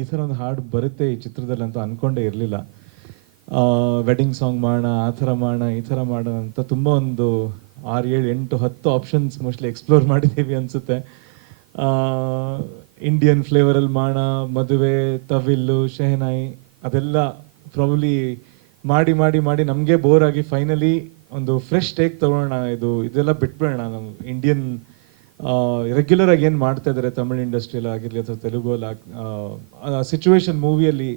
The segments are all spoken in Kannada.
ಈ ಥರ ಒಂದು ಹಾಡು ಬರುತ್ತೆ ಈ ಚಿತ್ರದಲ್ಲಿ ಅಂತ ಅಂದ್ಕೊಂಡೇ ಇರಲಿಲ್ಲ. ವೆಡ್ಡಿಂಗ್ ಸಾಂಗ್ ಮಾಡೋಣ, ಆ ಥರ ಮಾಡೋಣ, ಈ ಥರ ಮಾಡೋಣ ಅಂತ ತುಂಬ ಒಂದು 6, 7, 8, 10 ಆಪ್ಷನ್ಸ್ ಮೋಸ್ಟ್ಲಿ ಎಕ್ಸ್ಪ್ಲೋರ್ ಮಾಡಿದ್ದೀವಿ ಅನಿಸುತ್ತೆ. ಇಂಡಿಯನ್ ಫ್ಲೇವರಲ್ಲಿ ಮಾಡೋಣ, ಮದುವೆ, ತವಿಲ್ಲು, ಶೆಹನಾಯಿ ಅದೆಲ್ಲ ಪ್ರಾಬಬ್ಲಿ ಮಾಡಿ ಮಾಡಿ ಮಾಡಿ ನಮಗೆ ಬೋರ್ ಆಗಿ ಫೈನಲಿ ಒಂದು ಫ್ರೆಶ್ ಟೇಕ್ ತೊಗೊಳ್ಳೋಣ, ಇದೆಲ್ಲ ಬಿಟ್ಬಿಡೋಣ. ನಾವು ಇಂಡಿಯನ್ ರೆಗ್ಯುಲರ್ ಆಗಿ ಏನು ಮಾಡ್ತಾ ಇದ್ದಾರೆ ತಮಿಳ್ ಇಂಡಸ್ಟ್ರಿಯಲ್ಲಿ ಆಗಿರಲಿ ಅಥವಾ ತೆಲುಗಲ್ಲಿ ಸಿಚುವೇಶನ್ ಮೂವಿಯಲ್ಲಿ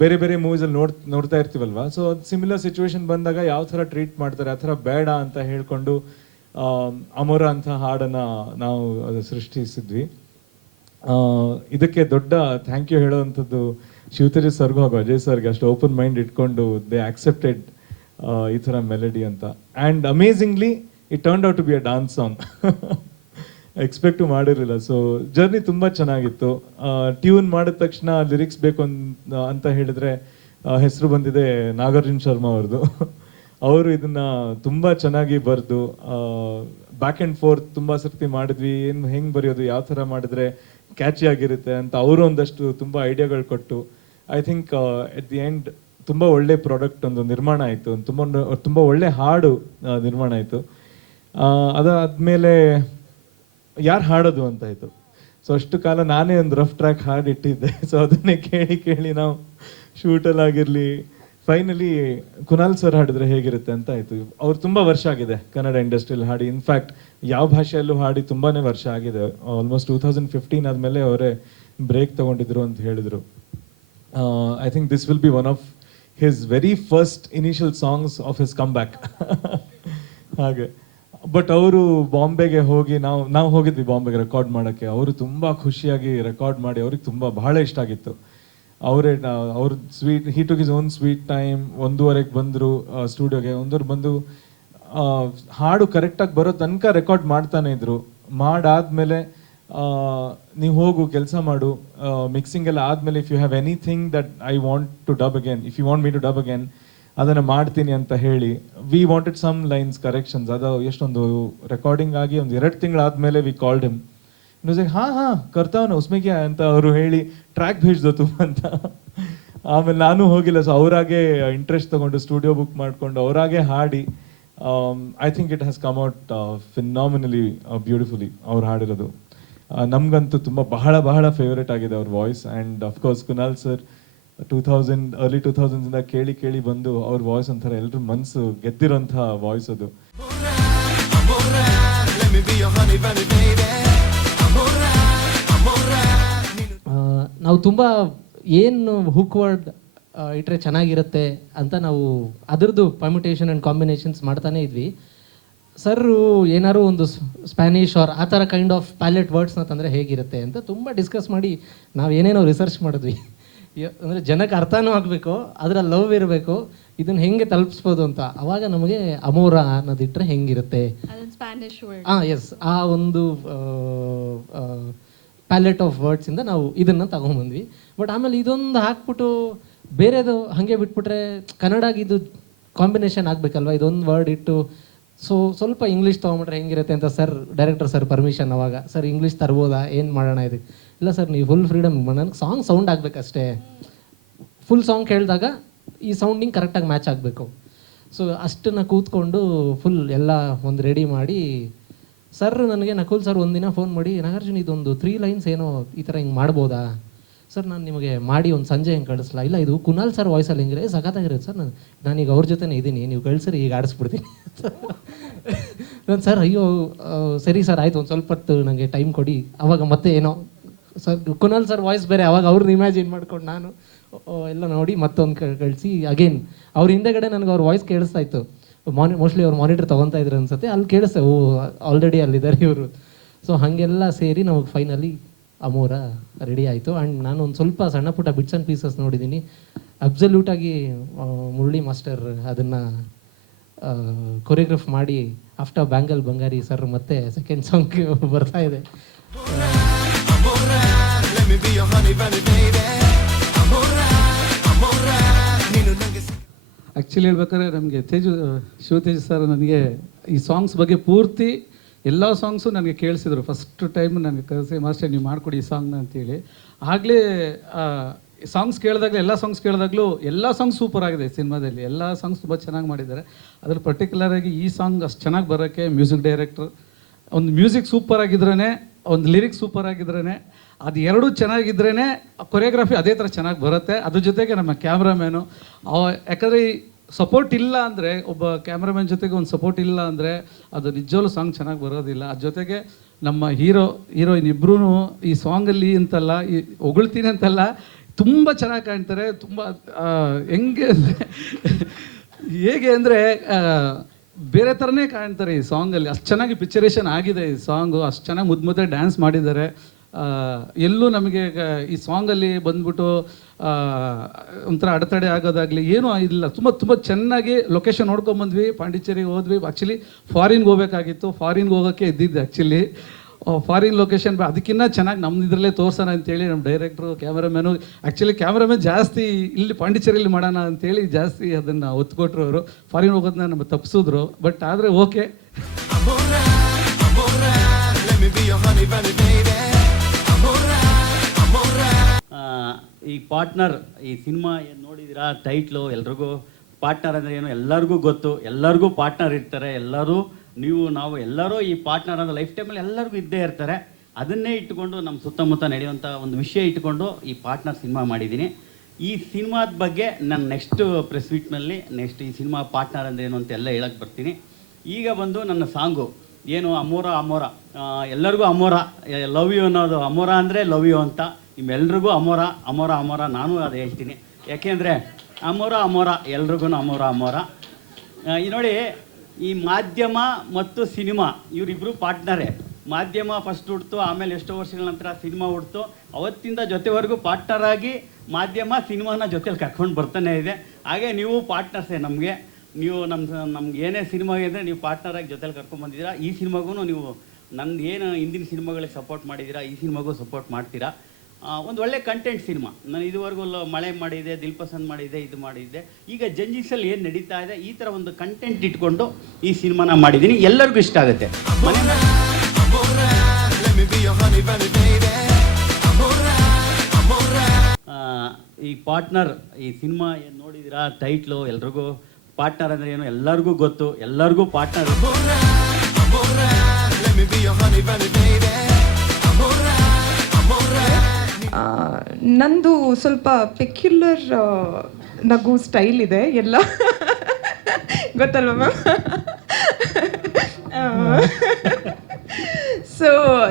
ಬೇರೆ ಬೇರೆ ಮೂವೀಸಲ್ಲಿ ನೋಡ್ತಾ ಇರ್ತೀವಲ್ವ. ಸೊ ಅದು ಸಿಮಿಲರ್ ಸಿಚುವೇಶನ್ ಬಂದಾಗ ಯಾವ ಥರ ಟ್ರೀಟ್ ಮಾಡ್ತಾರೆ ಆ ಥರ ಬೇಡ ಅಂತ ಹೇಳ್ಕೊಂಡು ಅಮೋರ ಅಂತ ಹಾಡನ್ನು ನಾವು ಅದು ಸೃಷ್ಟಿಸಿದ್ವಿ. ಇದಕ್ಕೆ ದೊಡ್ಡ ಥ್ಯಾಂಕ್ ಯು ಹೇಳೋವಂಥದ್ದು ಶಿವತೇಜ ಸರ್ಗೂ ಹಾಗೂ ಅಜಯ್ ಸರ್ಗೆ. ಅಷ್ಟು ಓಪನ್ ಮೈಂಡ್ ಇಟ್ಕೊಂಡು ದೇ ಆಕ್ಸೆಪ್ಟೆಡ್ ಈ ಥರ ಮೆಲಡಿ ಅಂತ. And amazingly it turned out to be a dance song. Expect ಮಾಡಿರಲಿಲ್ಲ. ಸೊ ಜರ್ನಿ ತುಂಬ ಚೆನ್ನಾಗಿತ್ತು. ಟ್ಯೂನ್ ಮಾಡಿದ ತಕ್ಷಣ ಲಿರಿಕ್ಸ್ ಬೇಕು ಅಂತ ಹೇಳಿದ್ರೆ ಹೆಸರು ಬಂದಿದೆ ನಾಗಾರ್ಜುನ ಶರ್ಮಾ ಅವ್ರದ್ದು. ಅವರು ಇದನ್ನು ತುಂಬ ಚೆನ್ನಾಗಿ ಬರೆದು ಬ್ಯಾಕ್ ಆ್ಯಂಡ್ ಫೋರ್ತ್ ತುಂಬ ಸರ್ತಿ ಮಾಡಿದ್ವಿ. ಹೆಂಗೆ ಬರೆಯೋದು, ಯಾವ ಥರ ಮಾಡಿದ್ರೆ ಕ್ಯಾಚಿ ಆಗಿರುತ್ತೆ ಅಂತ ಅವರು ಒಂದಷ್ಟು ತುಂಬ ಐಡಿಯಾಗಳು ಕೊಟ್ಟು I think at the end ತುಂಬ ಒಳ್ಳೆ ಪ್ರಾಡಕ್ಟ್ ಒಂದು ನಿರ್ಮಾಣ ಆಯಿತು. ತುಂಬ ಒಳ್ಳೆ ಹಾಡು ನಿರ್ಮಾಣ ಆಯಿತು. ಅದಾದಮೇಲೆ ಯಾರು ಹಾಡೋದು ಅಂತಾಯಿತು. ಸೊ ಅಷ್ಟು ಕಾಲ ನಾನೇ ಒಂದು ರಫ್ ಟ್ರ್ಯಾಕ್ ಹಾಡು ಇಟ್ಟಿದ್ದೆ. ಸೊ ಅದನ್ನೇ ಕೇಳಿ ಕೇಳಿ ನಾವು ಶೂಟಲ್ಲಾಗಿರಲಿ ಫೈನಲಿ ಕುನಾಲ್ ಸರ್ ಹಾಡಿದ್ರೆ ಹೇಗಿರುತ್ತೆ ಅಂತ ಆಯಿತು. ಅವ್ರು ತುಂಬ ವರ್ಷ ಆಗಿದೆ ಕನ್ನಡ ಇಂಡಸ್ಟ್ರಿಯಲ್ಲಿ ಹಾಡಿ. ಇನ್ಫ್ಯಾಕ್ಟ್ ಯಾವ ಭಾಷೆಯಲ್ಲೂ ಹಾಡಿ ತುಂಬಾ ವರ್ಷ ಆಗಿದೆ. ಆಲ್ಮೋಸ್ಟ್ 2015 ಆದಮೇಲೆ ಅವರೇ ಬ್ರೇಕ್ ತೊಗೊಂಡಿದ್ರು ಅಂತ ಹೇಳಿದರು. I think this will be one of his very first initial songs of his come back. ಹಾಗೆ ಬಟ್ ಅವರು ಬಾಂಬೆಗೆ ಹೋಗಿ ನಾವು ಹೋಗಿದ್ವಿ ಬಾಂಬೆಗೆ ರೆಕಾರ್ಡ್ ಮಾಡೋಕ್ಕೆ. ಅವರು ತುಂಬ ಖುಷಿಯಾಗಿ ರೆಕಾರ್ಡ್ ಮಾಡಿ ಅವ್ರಿಗೆ ಬಹಳ ಇಷ್ಟ ಆಗಿತ್ತು. ಅವ್ರ sweet he took his own sweet time. 1:30ಗೆ ಬಂದರು ಸ್ಟುಡಿಯೋಗೆ. 1:30 ಬಂದು ಹಾಡು ಕರೆಕ್ಟಾಗಿ ಬರೋ ತನಕ ರೆಕಾರ್ಡ್ ಮಾಡ್ತಾನೆ ಇದ್ರು. ಮಾಡಾದ್ಮೇಲೆ ನೀವು ಹೋಗು ಕೆಲಸ ಮಾಡು, ಮಿಕ್ಸಿಂಗ್ ಎಲ್ಲ ಆದಮೇಲೆ if you have anything that I want to dub again, if you want me to dub again ಅದನ್ನು ಮಾಡ್ತೀನಿ ಅಂತ ಹೇಳಿ we wanted some lines corrections. ಅದು ಎಷ್ಟೊಂದು ರೆಕಾರ್ಡಿಂಗ್ ಆಗಿ ಒಂದು 2 ತಿಂಗಳಾದಮೇಲೆ ವಿ ಕಾಲ್ಡ್ ಹಿಮ್. ಮ್ಯೂಸಿಕ್ ಹಾಂ ಕರ್ತಾವನ ಉಸ್ಮಿಗೆ ಅಂತ ಅವರು ಹೇಳಿ ಟ್ರ್ಯಾಕ್ ಭೇಜ್ದೋತು ಅಂತ. ಆಮೇಲೆ ನಾನು ಹೋಗಿಲ್ಲ. ಸೊ ಅವರಾಗೆ ಇಂಟ್ರೆಸ್ಟ್ ತೊಗೊಂಡು ಸ್ಟುಡಿಯೋ ಬುಕ್ ಮಾಡಿಕೊಂಡು ಅವರಾಗೆ ಹಾಡಿ I think it has come out phenomenally beautifully. ಅವ್ರು ಹಾಡಿರೋದು ನಮಗಂತೂ ತುಂಬ ಬಹಳ ಬಹಳ ಫೇವ್ರೇಟ್ ಆಗಿದೆ ಅವ್ರ voice. And of course Kunal sir early 2000s ಕೇಳಿ ಕೇಳಿ ಬಂದು ಅವ್ರ ವಾಯ್ಸ್ ಒಂಥರ ಎಲ್ಲರೂ ಮನಸ್ಸು ಗೆದ್ದಿರೋಂಥ ವಾಯ್ಸ್ ಅದು. ನಾವು ತುಂಬ ಏನು ಹುಕ್ ವರ್ಡ್ ಇಟ್ಟರೆ ಚೆನ್ನಾಗಿರುತ್ತೆ ಅಂತ ನಾವು ಅದರದ್ದು ಪರ್ಮಿಟೇಷನ್ ಆ್ಯಂಡ್ ಕಾಂಬಿನೇಷನ್ಸ್ ಮಾಡ್ತಾನೆ ಇದ್ವಿ. ಸರ್ ಏನಾದ್ರು ಒಂದು ಸ್ಪ್ಯಾನಿಷ್ ಆರ್ ಆ ಥರ ಕೈಂಡ್ ಆಫ್ ಪ್ಯಾಲೆಟ್ ವರ್ಡ್ಸ್ನ ತಂದರೆ ಹೇಗಿರುತ್ತೆ ಅಂತ ತುಂಬ ಡಿಸ್ಕಸ್ ಮಾಡಿ ನಾವು ಏನೇನೋ ರಿಸರ್ಚ್ ಮಾಡಿದ್ವಿ. ಅಂದರೆ ಜನಕ್ಕೆ ಅರ್ಥನೂ ಆಗಬೇಕು, ಅದರ ಲವ್ ಇರಬೇಕು, ಇದನ್ನು ಹೆಂಗೆ ತಲುಪಿಸ್ಬೋದು ಅಂತ. ಅವಾಗ ನಮಗೆ ಅಮೋರ ಅನ್ನೋದಿಟ್ಟರೆ ಹೆಂಗಿರುತ್ತೆ. ಎಸ್, ಆ ಒಂದು ಪ್ಯಾಲೆಟ್ ಆಫ್ ವರ್ಡ್ಸಿಂದ ನಾವು ಇದನ್ನು ತಗೊಂಬಂದ್ವಿ. ಬಟ್ ಆಮೇಲೆ ಇದೊಂದು ಹಾಕ್ಬಿಟ್ಟು ಬೇರೆದು ಹಾಗೆ ಬಿಟ್ಬಿಟ್ರೆ ಕನ್ನಡಗೆ ಇದು ಕಾಂಬಿನೇಷನ್ ಆಗಬೇಕಲ್ವ. ಇದೊಂದು ವರ್ಡ್ ಇಟ್ಟು ಸ್ವಲ್ಪ ಇಂಗ್ಲೀಷ್ ತೊಗೊಂಬಿಟ್ರೆ ಹೆಂಗಿರುತ್ತೆ ಅಂತ ಡೈರೆಕ್ಟರ್ ಸರ್ ಪರ್ಮಿಷನ್. ಅವಾಗ ಸರ್ ಇಂಗ್ಲೀಷ್ ತರ್ಬೋದಾ, ಏನು ಮಾಡೋಣ ಇದಕ್ಕೆ? ಇಲ್ಲ ಸರ್ ನೀವು ಫುಲ್ ಫ್ರೀಡಮ್, ನನಗೆ ಸೌಂಡ್ ಆಗಬೇಕಷ್ಟೇ. ಫುಲ್ ಸಾಂಗ್ ಕೇಳಿದಾಗ ಈ ಸೌಂಡಿಂಗ್ ಕರೆಕ್ಟಾಗಿ ಮ್ಯಾಚ್ ಆಗಬೇಕು. ಸೊ ಅಷ್ಟನ್ನು ಕೂತ್ಕೊಂಡು ಫುಲ್ ಎಲ್ಲ ಒಂದು ರೆಡಿ ಮಾಡಿ ಸರ್ ನನಗೆ ನಕುಲ್ ಸರ್ ಒಂದಿನ ಫೋನ್ ಮಾಡಿ, ನಾಗಾರ್ಜುನ್ ಇದೊಂದು 3 ಲೈನ್ಸ್ ಏನೋ ಈ ಥರ ಹಿಂಗೆ ಮಾಡ್ಬೋದಾ ಸರ್, ನಾನು ನಿಮಗೆ ಮಾಡಿ ಒಂದು ಸಂಜೆ ಹಿಂಗೆ ಕಳಿಸ್ಲಾ? ಇಲ್ಲ ಇದು ಕುನಾಲ್ ಸರ್ ವಾಯ್ಸಲ್ಲಿ ಹೆಂಗಿರೋ ಸಖತ್ತಾಗಿರುತ್ತೆ ಸರ್, ನಾನೀಗ ಅವ್ರ ಜೊತೆನೇ ಇದ್ದೀನಿ, ನೀವು ಕಳಿಸ್ರಿ ಈಗ ಆಡಿಸ್ಬಿಡ್ತೀನಿ. ನಾನು ಸರ್ ಅಯ್ಯೋ ಸರಿ ಸರ್ ಆಯಿತು, ಒಂದು ಸ್ವಲ್ಪ ಹೊತ್ತು ನನಗೆ ಟೈಮ್ ಕೊಡಿ. ಅವಾಗ ಮತ್ತೆ ಏನೋ ಸರ್ ಕುನಾಲ್ ಸರ್ ವಾಯ್ಸ್ ಬೇರೆ, ಅವಾಗ ಅವ್ರನ್ನ ಇಮ್ಯಾಜಿನ್ ಮಾಡ್ಕೊಂಡು ನಾನು ಎಲ್ಲ ನೋಡಿ ಮತ್ತೊಂದು ಕಳಿಸಿ ಅಗೇನ್ ಅವ್ರ ಹಿಂದೆಗಡೆ ನನಗೆ ಅವ್ರ ವಾಯ್ಸ್ ಕೇಳಿಸ್ತಾ ಇತ್ತು. ಮೋಸ್ಟ್ಲಿ ಅವ್ರು ಮಾನಿಟರ್ ತೊಗೊತಾ ಇದ್ರು ಅನ್ಸುತ್ತೆ. ಅಲ್ಲಿ ಕೇಳಿಸ್ತೆ, ಆಲ್ರೆಡಿ ಅಲ್ಲಿದ್ದಾರೆ ಇವರು. ಸೊ ಹಾಗೆಲ್ಲ ಸೇರಿ ನಮಗೆ ಫೈನಲಿ ಅಮೋರ ರೆಡಿ ಆಯಿತು. ಆ್ಯಂಡ್ ನಾನು ಒಂದು ಸ್ವಲ್ಪ ಸಣ್ಣ ಪುಟ್ಟ ಬಿಟ್ಸ್ ಆ್ಯಂಡ್ ಪೀಸಸ್ ನೋಡಿದ್ದೀನಿ. ಅಬ್ಸಲ್ಯೂಟಾಗಿ ಮುರಳಿ ಮಾಸ್ಟರ್ ಅದನ್ನು ಕೊರಿಯೋಗ್ರಾಫ್ ಮಾಡಿ ಆಫ್ಟರ್ ಬ್ಯಾಂಗಲ್ ಬಂಗಾರಿ ಸರ್ ಮತ್ತೆ ಸೆಕೆಂಡ್ ಸಾಂಗ್ ಬರ್ತಾ ಇದೆ. ಆ್ಯಕ್ಚುಲಿ ಹೇಳ್ಬೇಕಾದ್ರೆ ನಮಗೆ ಶಿವತೇಜ್ ಸರ್ ನನಗೆ ಈ ಸಾಂಗ್ಸ್ ಬಗ್ಗೆ ಪೂರ್ತಿ ಎಲ್ಲ ಸಾಂಗ್ಸು ನನಗೆ ಕೇಳಿಸಿದ್ರು. ಫಸ್ಟ್ ಟೈಮ್ ನನಗೆ ಕರೆಸಿ ಮಾಸ್ಟರ್ ನೀವು ಮಾಡಿಕೊಡಿ ಈ ಸಾಂಗ್ನ ಅಂತೇಳಿ. ಆಗಲೇ ಸಾಂಗ್ಸ್ ಕೇಳಿದಾಗಲೂ ಎಲ್ಲ ಸಾಂಗ್ಸ್ ಸೂಪರ್ ಆಗಿದೆ ಸಿನಿಮಾದಲ್ಲಿ. ಎಲ್ಲ ಸಾಂಗ್ಸ್ ತುಂಬ ಚೆನ್ನಾಗಿ ಮಾಡಿದ್ದಾರೆ. ಅದ್ರಲ್ಲಿ ಪರ್ಟಿಕ್ಯುಲರಾಗಿ ಈ ಸಾಂಗ್ ಅಷ್ಟು ಚೆನ್ನಾಗಿ ಬರೋಕ್ಕೆ ಮ್ಯೂಸಿಕ್ ಡೈರೆಕ್ಟ್ರು, ಒಂದು ಮ್ಯೂಸಿಕ್ ಸೂಪರ್ ಆಗಿದ್ರೇ, ಒಂದು ಲಿರಿಕ್ಸ್ ಸೂಪರ್ ಆಗಿದ್ರೇ, ಅದು ಎರಡೂ ಚೆನ್ನಾಗಿದ್ರೇ ಕೊರಿಯೋಗ್ರಫಿ ಅದೇ ಥರ ಚೆನ್ನಾಗಿ ಬರುತ್ತೆ. ಅದ್ರ ಜೊತೆಗೆ ನಮ್ಮ ಕ್ಯಾಮ್ರಾಮ್ಯಾನು ಯಾಕಂದರೆ ಸಪೋರ್ಟ್ ಇಲ್ಲ ಅಂದರೆ, ಒಬ್ಬ ಕ್ಯಾಮ್ರಾಮ್ಯಾನ್ ಜೊತೆಗೆ ಒಂದು ಸಪೋರ್ಟ್ ಇಲ್ಲ ಅಂದರೆ ಅದು ನಿಜವಲ್ಲೂ ಸಾಂಗ್ ಚೆನ್ನಾಗಿ ಬರೋದಿಲ್ಲ. ಅದ್ರ ಜೊತೆಗೆ ನಮ್ಮ ಹೀರೋಯಿನ್ ಇಬ್ಬರೂ ಈ ಸಾಂಗಲ್ಲಿ ಅಂತಲ್ಲ, ಈ ಹೊಗಳ್ತೀನಿ ಅಂತಲ್ಲ, ತುಂಬ ಚೆನ್ನಾಗಿ ಕಾಣ್ತಾರೆ. ತುಂಬ ಹೆಂಗೆ ಹೇಗೆ ಅಂದರೆ ಬೇರೆ ಥರನೇ ಕಾಣ್ತಾರೆ ಈ ಸಾಂಗಲ್ಲಿ. ಅಷ್ಟು ಚೆನ್ನಾಗಿ ಪಿಕ್ಚರೇಷನ್ ಆಗಿದೆ ಈ ಸಾಂಗು, ಅಷ್ಟು ಚೆನ್ನಾಗಿ ಮುದ್ದೆ ಡ್ಯಾನ್ಸ್ ಮಾಡಿದ್ದಾರೆ. ಎಲ್ಲೂ ನಮಗೆ ಈ ಸಾಂಗಲ್ಲಿ ಬಂದ್ಬಿಟ್ಟು ಒಂಥರ ಅಡೆತಡೆ ಆಗೋದಾಗಲಿ ಏನೂ ಇಲ್ಲ. ತುಂಬ ಚೆನ್ನಾಗಿ ಲೊಕೇಶನ್ ನೋಡ್ಕೊಂಬಂದ್ವಿ. ಪಾಂಡಿಚೇರಿಗೆ ಹೋದ್ವಿ. ಆ್ಯಕ್ಚುಲಿ ಫಾರಿನ್ಗೆ ಹೋಗ್ಬೇಕಾಗಿತ್ತು, ಫಾರಿನ್ಗೆ ಹೋಗೋಕ್ಕೆ ಇದ್ದಿದ್ದು ಆ್ಯಕ್ಚುಲಿ. ಫಾರಿನ್ ಲೊಕೇಶನ್ ಅದಕ್ಕಿಂತ ಚೆನ್ನಾಗಿ ನಮ್ಮ ಇದರಲ್ಲೇ ತೋರ್ಸೋಣ ಅಂತೇಳಿ ನಮ್ಮ ಡೈರೆಕ್ಟ್ರು, ಕ್ಯಾಮ್ರಾಮ್ಯಾನು, ಆ್ಯಕ್ಚುಲಿ ಕ್ಯಾಮ್ರಾಮ್ಯಾನ್ ಜಾಸ್ತಿ ಇಲ್ಲಿ ಪಾಂಡಿಚೇರಿಯಲ್ಲಿ ಮಾಡೋಣ ಅಂತೇಳಿ ಜಾಸ್ತಿ ಅದನ್ನು ಒತ್ತು ಕೊಟ್ಟರು ಅವರು. ಫಾರಿನ್ ಹೋಗೋದನ್ನ ನಮ್ಮ ತಪ್ಪಿಸಿದ್ರು. ಬಟ್ ಆದರೆ ಓಕೆ. ಈ ಪಾರ್ಟ್ನರ್, ಈ ಸಿನಿಮಾ ಏನು ನೋಡಿದಿರಾ ಟೈಟ್ಲು, ಎಲ್ರಿಗೂ ಪಾರ್ಟ್ನರ್ ಅಂದರೆ ಏನು ಎಲ್ಲರಿಗೂ ಗೊತ್ತು. ಎಲ್ಲರಿಗೂ ಪಾರ್ಟ್ನರ್ ಇರ್ತಾರೆ. ಎಲ್ಲರೂ ನಾವು ಎಲ್ಲರೂ ಈ ಪಾರ್ಟ್ನರ್ ಅಂದರೆ ಲೈಫ್ ಟೈಮಲ್ಲಿ ಎಲ್ಲರಿಗೂ ಇದ್ದೇ ಇರ್ತಾರೆ. ಅದನ್ನೇ ಇಟ್ಟುಕೊಂಡು ನಮ್ಮ ಸುತ್ತಮುತ್ತ ನಡೆಯುವಂಥ ಒಂದು ವಿಷಯ ಇಟ್ಕೊಂಡು ಈ ಪಾರ್ಟ್ನರ್ ಸಿನಿಮಾ ಮಾಡಿದ್ದೀನಿ. ಈ ಸಿನಿಮಾದ ಬಗ್ಗೆ ನಾನು ನೆಕ್ಸ್ಟ್ ಪ್ರೆಸ್ ಮೀಟ್ನಲ್ಲಿ ಈ ಸಿನಿಮಾ ಪಾರ್ಟ್ನರ್ ಅಂದರೆ ಏನು ಅಂತೆಲ್ಲ ಹೇಳಕ್ಕೆ ಬರ್ತೀನಿ. ಈಗ ಬಂದು ನನ್ನ ಸಾಂಗು ಏನು ಅಮೋರ ಎಲ್ಲರಿಗೂ ಅಮೋರ, ಲವ್ ಯು ಅನ್ನೋದು, ಅಮೋರ ಅಂದರೆ ಲವ್ ಯು ಅಂತ. ನಿಮ್ಮೆಲ್ರಿಗೂ ಅಮೋರ ನಾನು ಅದು ಹೇಳ್ತೀನಿ. ಯಾಕೆಂದರೆ ಅಮೋರ ಎಲ್ರಿಗೂ ಅಮೋರ. ಈ ನೋಡಿ, ಈ ಮಾಧ್ಯಮ ಮತ್ತು ಸಿನಿಮಾ ಇವರಿಬ್ಬರು ಪಾರ್ಟ್ನರೇ. ಮಾಧ್ಯಮ ಫಸ್ಟ್ ಹುಡ್ತು, ಆಮೇಲೆ ಎಷ್ಟೋ ವರ್ಷಗಳ ನಂತರ ಸಿನಿಮಾ ಹುಡ್ತು. ಅವತ್ತಿಂದ ಜೊತೆವರೆಗೂ ಪಾರ್ಟ್ನರ್ ಆಗಿ ಮಾಧ್ಯಮ ಸಿನಿಮಾನ ಜೊತೆಲಿ ಕರ್ಕೊಂಡು ಬರ್ತಾನೆ ಇದೆ. ಹಾಗೆ ನೀವು ಪಾರ್ಟ್ನರ್ಸೇ ನಮಗೆ. ನೀವು ನಮ್ಗೆ ಏನೇ ಸಿನಿಮಾ ಅಂದರೆ ನೀವು ಪಾರ್ಟ್ನರಾಗಿ ಜೊತೆಲಿ ಕರ್ಕೊಂಡ್ಬಂದಿದ್ದೀರಾ. ಈ ಸಿನಿಮಾಗೂ ನೀವು ನಂದು ಏನು ಹಿಂದಿನ ಸಿನಿಮಾಗಳಿಗೆ ಸಪೋರ್ಟ್ ಮಾಡಿದ್ದೀರಾ, ಈ ಸಿನಿಮಾಗೂ ಸಪೋರ್ಟ್ ಮಾಡ್ತೀರಾ. ಒಂದು ಒಳ್ಳೆ ಕಂಟೆಂಟ್ ಸಿನಿಮಾ. ನಾನು ಇದುವರೆಗೂ ಮಳೆ ಮಾಡಿದ್ದೆ, ದಿಲ್ ಪಸಂದ್ ಮಾಡಿದ್ದೆ, ಇದು ಮಾಡಿದ್ದೆ. ಈಗ ಜಂಜೀಸಲ್ಲಿ ಏನು ನಡೀತಾ ಇದೆ, ಈ ಥರ ಒಂದು ಕಂಟೆಂಟ್ ಇಟ್ಕೊಂಡು ಈ ಸಿನಿಮಾನ ಮಾಡಿದ್ದೀನಿ. ಎಲ್ಲರಿಗೂ ಇಷ್ಟ ಆಗುತ್ತೆ. ಈ ಪಾರ್ಟ್ನರ್, ಈ ಸಿನಿಮಾ ಏನು ನೋಡಿದಿರಾ ಟೈಟ್ಲು, ಎಲ್ರಿಗೂ ಪಾರ್ಟ್ನರ್ ಅಂದರೆ ಏನು ಎಲ್ಲರಿಗೂ ಗೊತ್ತು. ಎಲ್ಲರಿಗೂ ಪಾರ್ಟ್ನರ್. ನಂದು ಸ್ವಲ್ಪ ಪೆಕ್ಯುಲರ್ ನಗು ಸ್ಟೈಲ್ ಇದೆ ಎಲ್ಲ ಗೊತ್ತಲ್ವ ಮ್ಯಾಮ್? ಸೊ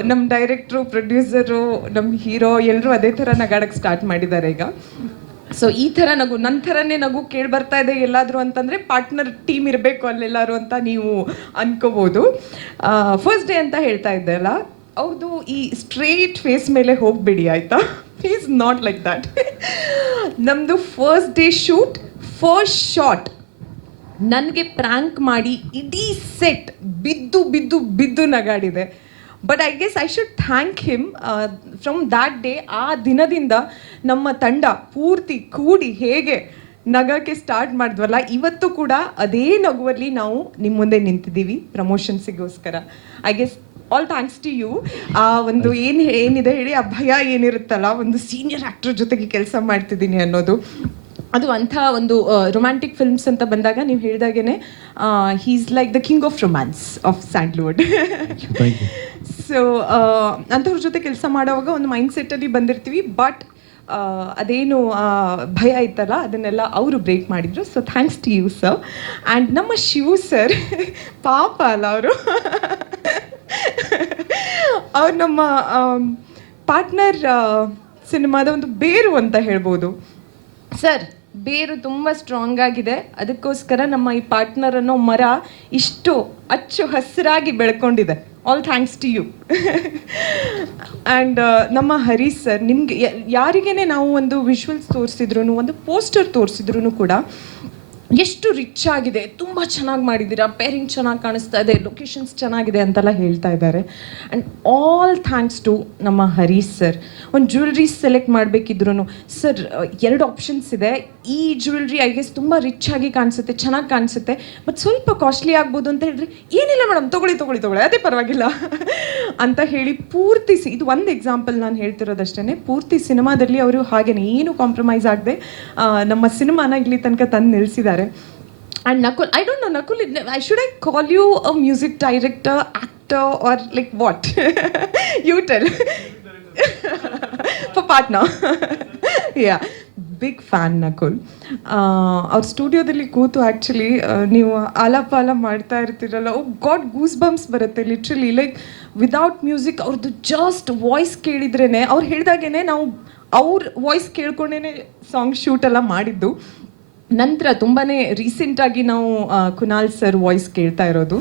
ನಮ್ಮ ಡೈರೆಕ್ಟ್ರು, ಪ್ರೊಡ್ಯೂಸರು, ನಮ್ಮ ಹೀರೋ ಎಲ್ಲರೂ ಅದೇ ಥರ ನಗಾಡಕ್ಕೆ ಸ್ಟಾರ್ಟ್ ಮಾಡಿದ್ದಾರೆ ಈಗ. ಸೊ ಈ ಥರ ನಗು, ನನ್ನ ಥರನೇ ನಗು ಕೇಳಿ ಬರ್ತಾ ಇದೆ ಎಲ್ಲಾದರೂ ಅಂತಂದರೆ ಪಾರ್ಟ್ನರ್ ಟೀಮ್ ಇರಬೇಕು ಅಲ್ಲೆಲ್ಲರೂ ಅಂತ ನೀವು ಅನ್ಕೋಬೋದು. ಫಸ್ಟ್ ಡೇ ಅಂತ ಹೇಳ್ತಾ ಇದ್ದೆ ಅಲ್ಲ, ಅವ್ರದ್ದು ಈ ಸ್ಟ್ರೇಟ್ ಫೇಸ್ ಮೇಲೆ ಹೋಗಬೇಡಿ ಆಯಿತಾ? Is not like that. ನಮ್ಮದು first day shoot, first shot ನನಗೆ ಪ್ರ್ಯಾಂಕ್ ಮಾಡಿ ಇಡೀ ಸೆಟ್ ಬಿದ್ದು ನಗಾಡಿದೆ. But I guess I should thank him. From that day, ಆ ದಿನದಿಂದ ನಮ್ಮ ತಂಡ ಪೂರ್ತಿ ಕೂಡಿ ಹೇಗೆ ನಗಕ್ಕೆ ಸ್ಟಾರ್ಟ್ ಮಾಡಿದ್ವಲ್ಲ, ಇವತ್ತು ಕೂಡ ಅದೇ ನಗುವಲ್ಲಿ ನಾವು ನಿಮ್ಮ ಮುಂದೆ ನಿಂತಿದ್ದೀವಿ ಪ್ರಮೋಷನ್ಸಿಗೋಸ್ಕರ. I guess all thanks to you. ಆ ಒಂದು ಏನಿದೆ ಹೇಳಿ, ಆ ಭಯ ಏನಿರುತ್ತಲ್ಲ, ಒಂದು ಸೀನಿಯರ್ ಆ್ಯಕ್ಟರ್ ಜೊತೆಗೆ ಕೆಲಸ ಮಾಡ್ತಿದ್ದೀನಿ ಅನ್ನೋದು, ಅದು ಅಂಥ ಒಂದು ರೊಮ್ಯಾಂಟಿಕ್ ಫಿಲ್ಮ್ಸ್ ಅಂತ ಬಂದಾಗ ನೀವು ಹೇಳಿದಾಗೇ is like the king of romance of Sandalwood. So ಅಂಥವ್ರ ಜೊತೆ ಕೆಲಸ ಮಾಡೋವಾಗ ಒಂದು ಮೈಂಡ್ ಸೆಟ್ಟಲ್ಲಿ ಬಂದಿರ್ತೀವಿ. ಬಟ್ ಅದೇನು ಭಯ ಇತ್ತಲ್ಲ, ಅದನ್ನೆಲ್ಲ ಅವರು ಬ್ರೇಕ್ ಮಾಡಿದರು. So thanks to you sir. And ನಮ್ಮ ಶಿವು ಸರ್ ಪಾಪ ಅಲ್ಲ ಅವರು, ಅವ್ರು ನಮ್ಮ ಪಾರ್ಟ್ನರ್ ಸಿನಿಮಾದ ಒಂದು ಬೇರು ಅಂತ ಹೇಳ್ಬೋದು. ಸರ್, ಬೇರು ತುಂಬ ಸ್ಟ್ರಾಂಗ್ ಆಗಿದೆ. ಅದಕ್ಕೋಸ್ಕರ ನಮ್ಮ ಈ ಪಾರ್ಟ್ನರ್ ಅನ್ನೋ ಮರ ಇಷ್ಟು ಅಚ್ಚು ಹಸಿರಾಗಿ ಬೆಳ್ಕೊಂಡಿದೆ. All thanks to you. And ನಮ್ಮ ಹರೀಶ್ ಸರ್, ನಿಮಗೆ ಯಾರಿಗೇ ನಾವು ಒಂದು ವಿಜುವಲ್ಸ್ ತೋರಿಸಿದ್ರು, ಒಂದು ಪೋಸ್ಟರ್ ತೋರಿಸಿದ್ರು ಕೂಡ ಎಷ್ಟು ರಿಚ್ ಆಗಿದೆ, ತುಂಬ ಚೆನ್ನಾಗಿ ಮಾಡಿದ್ದೀರಾ, ಪೇರಿಂಗ್ ಚೆನ್ನಾಗಿ ಕಾಣಿಸ್ತಾ ಇದೆ, ಲೊಕೇಶನ್ಸ್ ಚೆನ್ನಾಗಿದೆ ಅಂತೆಲ್ಲ ಹೇಳ್ತಾ ಇದ್ದಾರೆ. ಆ್ಯಂಡ್ ಆಲ್ ಥ್ಯಾಂಕ್ಸ್ ಟು ನಮ್ಮ ಹರೀಶ್ ಸರ್. ಒಂದು ಜ್ಯುವೆಲ್ರೀಸ್ ಸೆಲೆಕ್ಟ್ ಮಾಡಬೇಕಿದ್ರು ಸರ್, 2 ಆಪ್ಷನ್ಸ್ ಇದೆ. ಈ ಜ್ಯುವೆಲ್ರಿ ಐ ಗೆಸ್ ತುಂಬ ರಿಚ್ ಆಗಿ ಕಾಣಿಸುತ್ತೆ, ಚೆನ್ನಾಗಿ ಕಾಣಿಸುತ್ತೆ, ಬಟ್ ಸ್ವಲ್ಪ ಕಾಸ್ಟ್ಲಿ ಆಗ್ಬೋದು ಅಂತ ಹೇಳಿದ್ರೆ ಏನಿಲ್ಲ ಮೇಡಮ್ ತೊಗೊಳ್ಳಿ ಅದೇ ಪರವಾಗಿಲ್ಲ ಅಂತ ಹೇಳಿ ಪೂರ್ತಿ ಇದು ಒಂದು ಎಕ್ಸಾಂಪಲ್ ನಾನು ಹೇಳ್ತಿರೋದಷ್ಟೇ. ಪೂರ್ತಿ ಸಿನಿಮಾದಲ್ಲಿ ಅವರು ಹಾಗೇನೆ ಏನು ಕಾಂಪ್ರಮೈಸ್ ಆಗದೆ ನಮ್ಮ ಸಿನಿಮಾನ ಇಲ್ಲಿ ತನಕ ತಂದು ನಿಲ್ಲಿಸಿದ್ದಾರೆ. And Nakul, I don't know, Nakul, should I call you a music director, actor, or like what? You tell. For partner. Yeah. Big fan, Nakul. ಅವ್ರ ಸ್ಟುಡಿಯೋದಲ್ಲಿ ಕೂತು ಆ್ಯಕ್ಚುಲಿ ನೀವು ಆಲಾಪಾಲ ಮಾಡ್ತಾ ಇರ್ತೀರಲ್ಲ, ಓ ಗಾಡ್ ಗೂಸ್ ಬಂಪ್ಸ್ ಬರುತ್ತೆ ಲಿಟ್ರಲಿ. ಲೈಕ್ ವಿದೌಟ್ ಮ್ಯೂಸಿಕ್ ಅವ್ರದ್ದು ಜಸ್ಟ್ ವಾಯ್ಸ್ ಕೇಳಿದ್ರೇ, ಅವ್ರು ಹೇಳಿದಾಗೇ ನಾವು ಅವ್ರ ವಾಯ್ಸ್ ಕೇಳ್ಕೊಂಡೇ ಸಾಂಗ್ ಶೂಟ್ ಎಲ್ಲ ಮಾಡಿದ್ದು. ನಂತರ ತುಂಬಾ ರೀಸೆಂಟಾಗಿ ನಾವು ಕುನಾಲ್ ಸರ್ ವಾಯ್ಸ್ ಕೇಳ್ತಾ ಇರೋದು.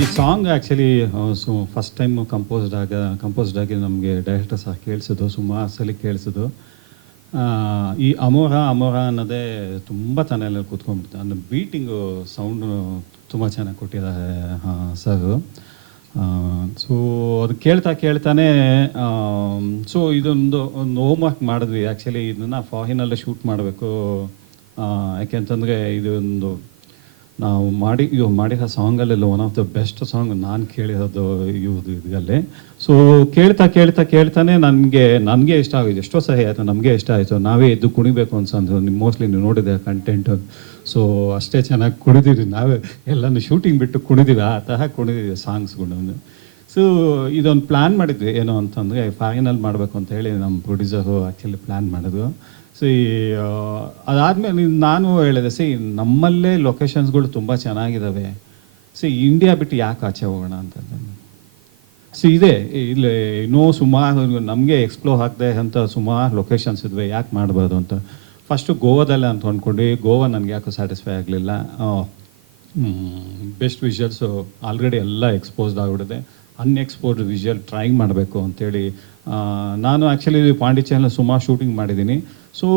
ಈ song actually first time composed ಆಗಿ ನಮಗೆ ಡೈರೆಕ್ಟರ್ ಸಹ ಕೇಳಿಸಿದ್ದು, ಸುಮಾರು ಸಲ ಕೇಳಿಸಿದ್ದು. ಈ ಅಮೋರ ಅನ್ನೋದೇ ತುಂಬ ಚೆನ್ನಾಗಿ ಕೂತ್ಕೊಂಡ್ಬಿಡ್ತು. ಅಂದರೆ ಬೀಟಿಂಗು ಸೌಂಡು ತುಂಬ ಚೆನ್ನಾಗಿ ಕೊಟ್ಟಿದ್ದಾರೆ ಸರ್. ಸೊ ಅದು ಕೇಳ್ತಾನೆ ಸೊ ಒಂದು ಹೋಮ್ ವರ್ಕ್ ಮಾಡಿದ್ವಿ. ಆ್ಯಕ್ಚುಲಿ ಇದನ್ನು ಫಾರಿನಲ್ಲೇ ಶೂಟ್ ಮಾಡಬೇಕು, ಯಾಕೆಂತಂದರೆ ಇದೊಂದು ನಾವು ಮಾಡಿರೋ ಸಾಂಗಲ್ಲೆಲ್ಲ one of the best song ನಾನು ಕೇಳಿರೋದು ಇದರಲ್ಲಿ. ಸೊ ಕೇಳ್ತಾನೆ ನನಗೆ ಇಷ್ಟ ಆಗಿದೆ. ಎಷ್ಟೋ ಸಹ ಆಯಿತು, ನಮಗೆ ಇಷ್ಟ ಆಯಿತು. ನಾವೇ ಎದ್ದು ಕುಣಿಬೇಕು ಅನ್ಸಂದ್ರು. ಮೋಸ್ಟ್ಲಿ ನೀವು ನೋಡಿದೆ ಕಂಟೆಂಟು. ಸೊ ಅಷ್ಟೇ ಚೆನ್ನಾಗಿ ಕುಣಿದಿರಿ, ನಾವೇ ಎಲ್ಲನೂ ಶೂಟಿಂಗ್ ಬಿಟ್ಟು ಕುಣಿದಿವಿ, ಆ ತರಹ ಕುಣಿದಿವಿ ಸಾಂಗ್ಸ್ಗಳನ್ನು. ಸೊ ಇದೊಂದು ಪ್ಲ್ಯಾನ್ ಮಾಡಿದ್ವಿ, ಏನು ಅಂತಂದರೆ ಫೈನಲ್ ಮಾಡಬೇಕು ಅಂತ ಹೇಳಿ ನಮ್ಮ ಪ್ರೊಡ್ಯೂಸರು ಆ್ಯಕ್ಚುಲಿ ಪ್ಲ್ಯಾನ್ ಮಾಡಿದ್ರು. ಸೊ ಅದಾದಮೇಲೆ ನಾನು ಹೇಳಿದೆ, ನಮ್ಮಲ್ಲೇ ಲೊಕೇಶನ್ಸ್ಗಳು ತುಂಬ ಚೆನ್ನಾಗಿದ್ದಾವೆ, ಇಂಡಿಯಾ ಬಿಟ್ಟು ಯಾಕೆ ಆಚೆ ಹೋಗೋಣ ಅಂತಂದು. ಇದೆ ಇಲ್ಲಿ ಇನ್ನೂ ಸುಮಾರು ನಮಗೆ ಎಕ್ಸ್ಪ್ಲೋರ್ ಆಗದೆ ಅಂತ ಸುಮಾರು ಲೊಕೇಶನ್ಸ್ ಇದ್ವಿ, ಯಾಕೆ ಮಾಡಬಾರ್ದು ಅಂತ ಫಸ್ಟು ಗೋವಾದಲ್ಲೇ ಅಂತ ಅಂದ್ಕೊಂಡು. ಗೋವಾ ನನಗೆ ಯಾಕೋ ಸ್ಯಾಟಿಸ್ಫೈ ಆಗಲಿಲ್ಲ. ಬೆಸ್ಟ್ ವಿಷುವಲ್ಸು ಆಲ್ರೆಡಿ ಎಲ್ಲ ಎಕ್ಸ್ಪೋಸ್ಡ್ ಆಗಿಬಿಟ್ಟಿದೆ. ಅನ್ಎಕ್ಸ್ಪೋರ್ಡ್ ವಿಷುವಲ್ ಟ್ರೈ ಮಾಡಬೇಕು ಅಂತೇಳಿ ನಾನು ಆ್ಯಕ್ಚುಲಿ ಪಾಂಡಿಚೇರಿಯಲ್ಲಿ ಸುಮಾರು ಶೂಟಿಂಗ್ ಮಾಡಿದ್ದೀನಿ. ಸೊ